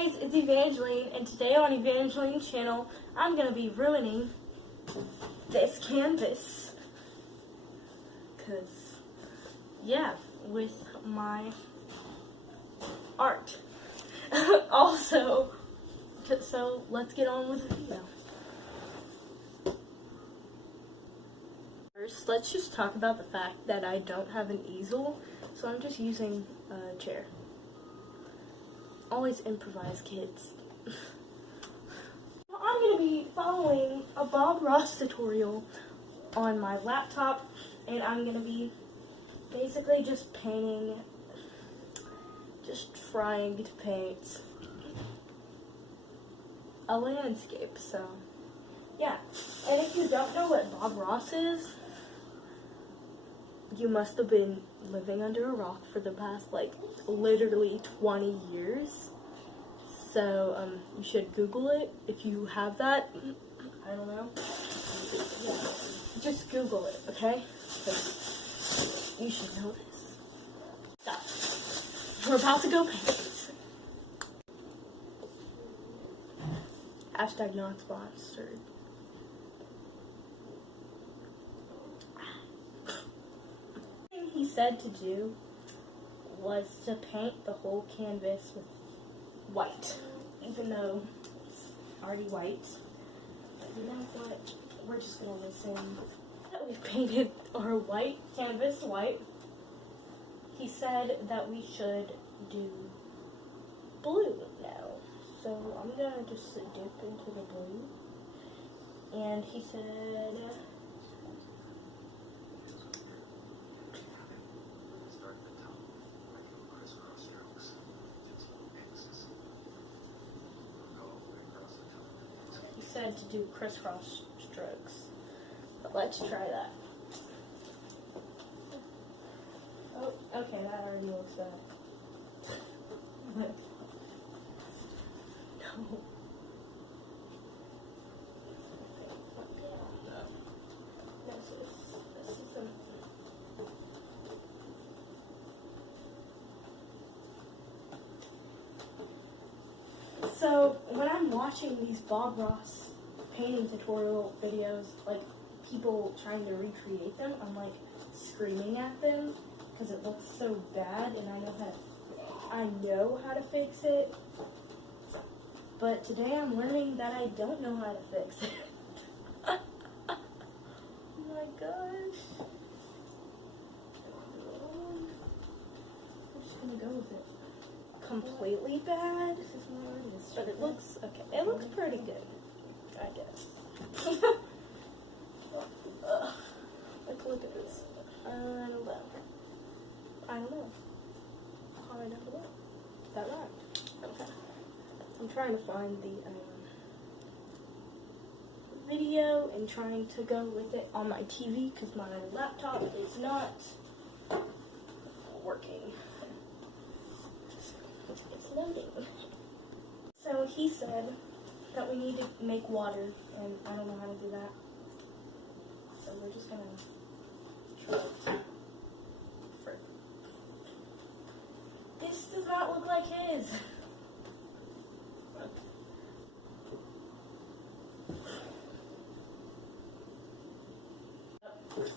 guys, it's Evangeline, and today on Evangeline's channel, I'm going to be ruining this canvas. Because, yeah, with my art. Also, so let's get on with the video. First, let's just talk about the fact that I don't have an easel, so I'm just using a chair. Always improvise, kids. I'm going to be following a Bob Ross tutorial on my laptop, and I'm going to be basically just painting, just trying to paint a landscape, so yeah. And if you don't know what Bob Ross is, you must have been living under a rock for the past, like, literally 20 years. So, you should Google it if you have that. I don't know. Yeah. Just Google it, okay? You should know this. So, we're about to go paint. Hashtag not sponsored. He said to do was to paint the whole canvas with white, even though it's already white. But you know what? We're just gonna listen. That we've painted our white canvas white. He said that we should do blue now. So I'm gonna just dip into the blue. And he said, to do crisscross strokes, but let's try that. Oh, okay, that already looks bad. No. This isn't. So when I'm watching these Bob Ross painting tutorial videos, like people trying to recreate them, I'm like screaming at them because it looks so bad, and I know how to fix it. But today I'm learning that I don't know how to fix it. Oh my gosh. I'm just gonna go with it. Completely bad, but it looks okay. It looks pretty good, I guess. Like, look at this. I don't know. Comment down below. Is that right? Okay. I'm trying to find the video and trying to go with it on my TV because my laptop is not working. It's loading. So he said that we need to make water, and I don't know how to do that. So we're just gonna try it. This does not look like his.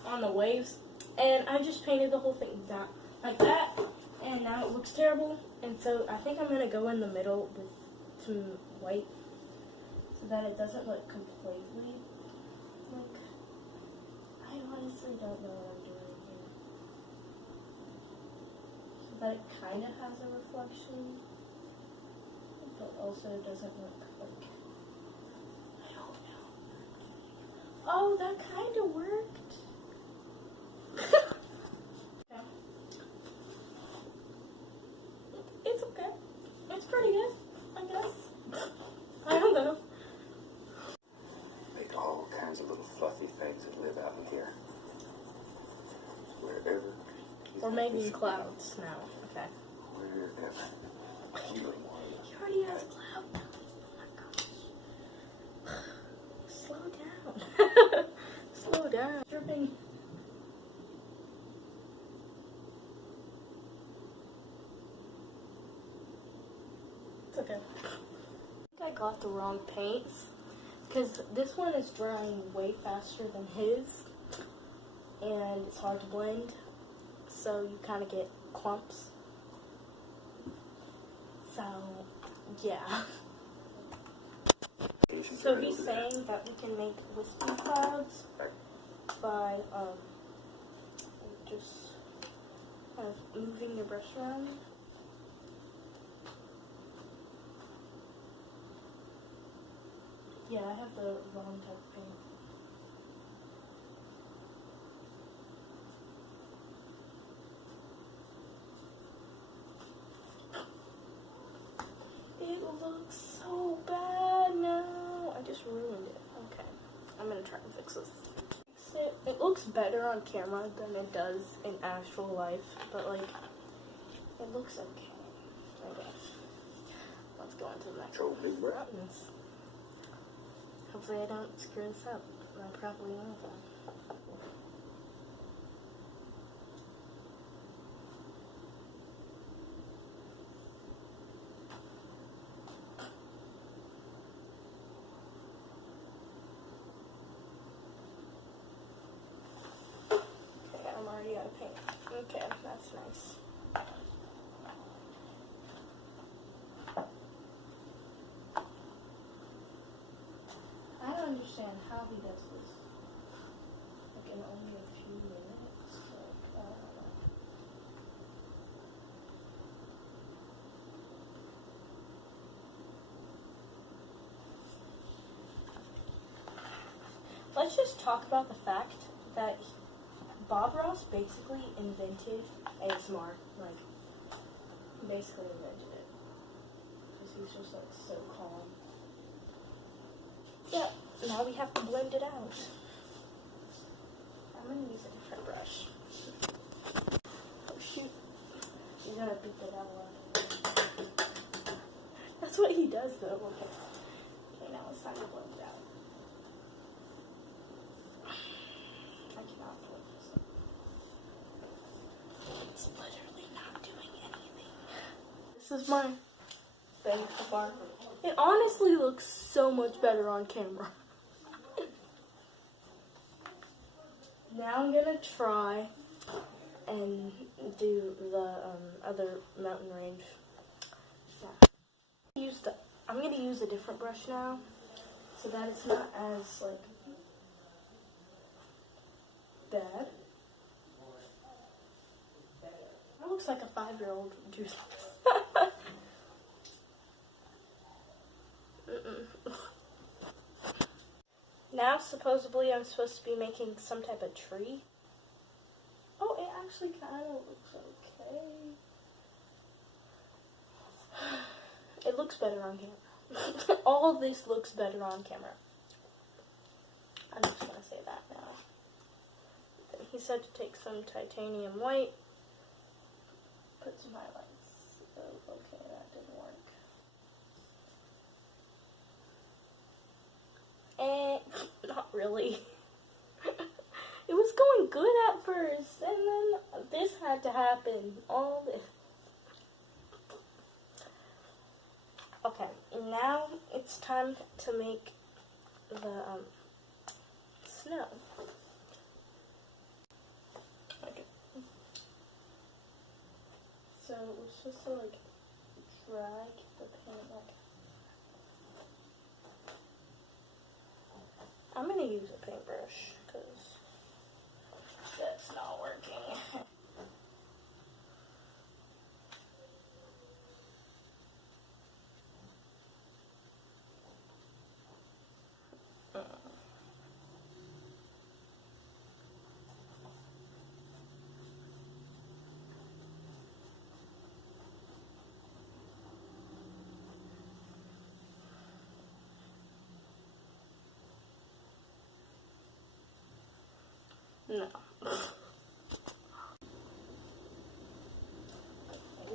On the waves, and I just painted the whole thing down like that, and now it looks terrible. And so I think I'm gonna go in the middle with some white so that it doesn't look completely like, I honestly don't know what I'm doing here, so that it kind of has a reflection but also doesn't look like, I don't know. Oh, that kind of worked. It's okay. It's pretty good, I guess. I don't know. Make all kinds of little fluffy things that live out in here. Wherever. We're making clouds now. Okay. Wherever. He already has a cloud. Oh my gosh. Slow down. Slow down. Dripping. It's okay. got the wrong paints, because this one is drying way faster than his, and it's hard to blend, so you kind of get clumps. So, yeah. So he's saying that we can make wispy clouds by just kind of moving your brush around. Yeah, I have the wrong type of paint. It looks so bad now. I just ruined it. Okay, I'm gonna try and fix this. It looks better on camera than it does in actual life, but like, it looks okay, I guess. Let's go into the next one. Hopefully I don't screw this up. I probably will though. I'm already out of paint. Okay, that's nice. I don't understand how he does this. Like in only a few minutes. Like, I don't know. Let's just talk about the fact that Bob Ross basically invented ASMR, like, basically invented it, because he's just, like, so calm. Yeah, now we have to blend it out. I'm gonna use a different brush. Oh, shoot. He's gonna beat the devil out. That's what he does, though. Okay, now it's time to blend it out. I cannot blend this up. It's literally not doing anything. This is my thing so far. It honestly looks so much better on camera. Now I'm gonna try and do the other mountain range. Yeah. I'm gonna use a different brush now, so that it's not as like bad. That looks like a 5-year-old drew this. Now, supposedly, I'm supposed to be making some type of tree. Oh, it actually kind of looks okay. It looks better on camera. All of this looks better on camera. I'm just going to say that now. He said to take some titanium white, put some highlights. Oh, okay, that didn't work. Not really. It was going good at first, and then this had to happen. All this. Okay, now it's time to make the snow. Okay. So we're supposed to like drag the paint like. I'm gonna use a paintbrush because that's not working. No.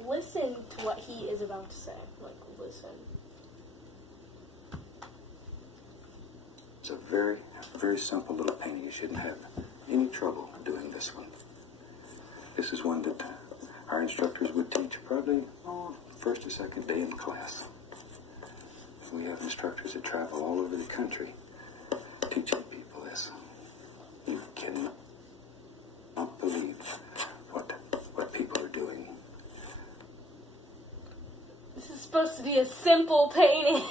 Listen to what he is about to say. Like, listen. It's a very, very simple little painting. You shouldn't have any trouble doing this one. This is one that our instructors would teach probably first or second day in class. We have instructors that travel all over the country teaching people this. You cannot believe what people are doing. This is supposed to be a simple painting.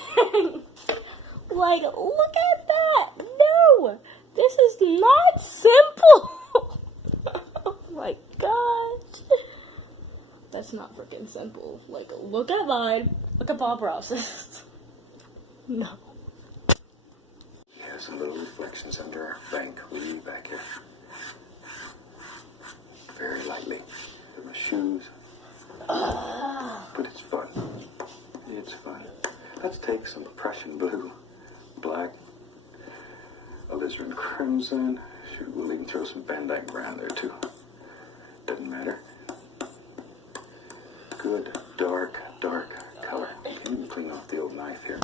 Like, look at that. No, this is not simple. Oh my gosh. That's not freaking simple. Like, look at mine. Look at Bob Ross's. No. Here's some little reflections under our bank. Will you back here? Very lightly. With my shoes. But it's fun. It's fun. Let's take some Prussian blue, black, alizarin crimson. Shoot, we'll even throw some Van Dyke brown there too. Doesn't matter. Good, dark color. Can you clean off the old knife here?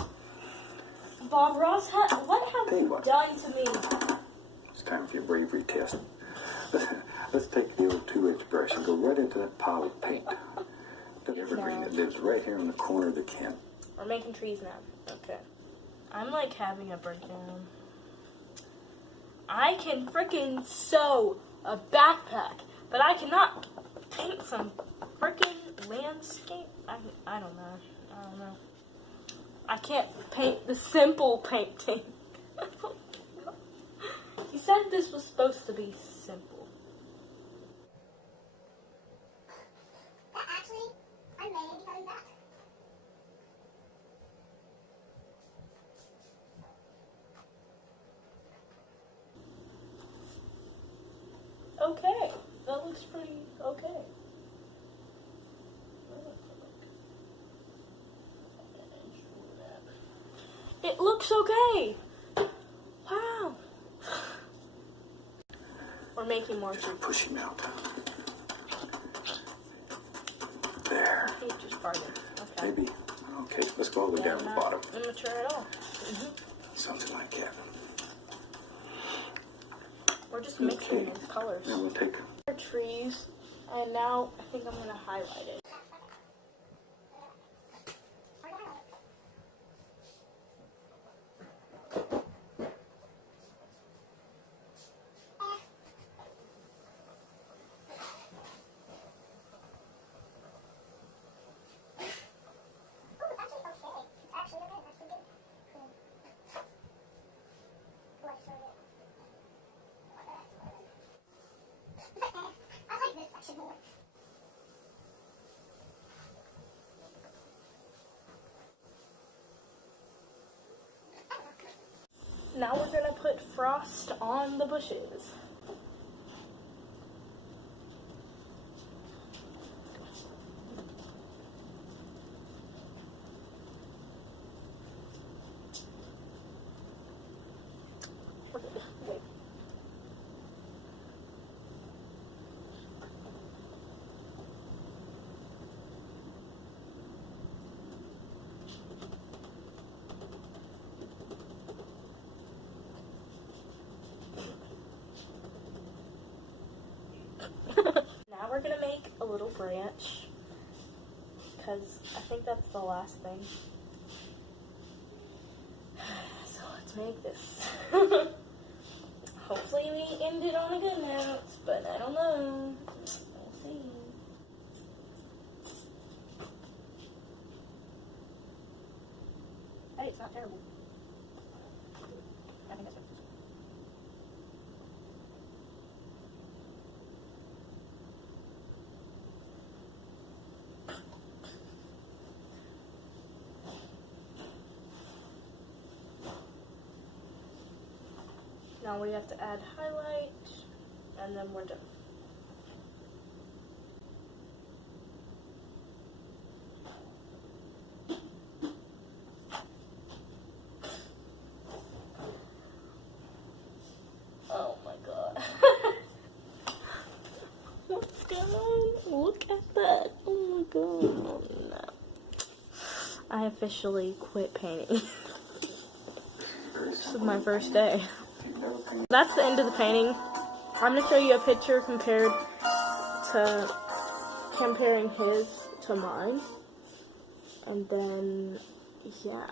Bob Ross, what have Tell you you what. done to me? It's time for your bravery test. Let's take the old 2H brush and go right into that pile of paint. The evergreen that lives right here in the corner of the can. We're making trees now. Okay. I'm like having a breakdown. I can freaking sew a backpack, but I cannot paint some freaking landscape. I don't know. I can't paint the simple painting. He said this was supposed to be simple. Actually, I may be coming back. Okay, that looks pretty okay. It looks okay. Wow. We're making more trees. Just push him out. There. He just farted. Okay. Maybe. Okay, let's go all the way down to the bottom. Immature at all. Something like that. We're just mixing these colors. Now we'll take Our trees, and now I think I'm gonna highlight it. Now we're gonna put frost on the bushes. Wait. Now we're gonna make a little branch, because I think that's the last thing. So let's make this. Hopefully we end it on a good note, but I don't know. We'll see. Hey, it's not terrible. I think that's it. Now we have to add highlight, and then we're done. Oh my god. Oh my god, look at that. Oh my god. No. I officially quit painting. This is my first day. That's the end of the painting. I'm going to show you a picture comparing his to mine. And then, yeah.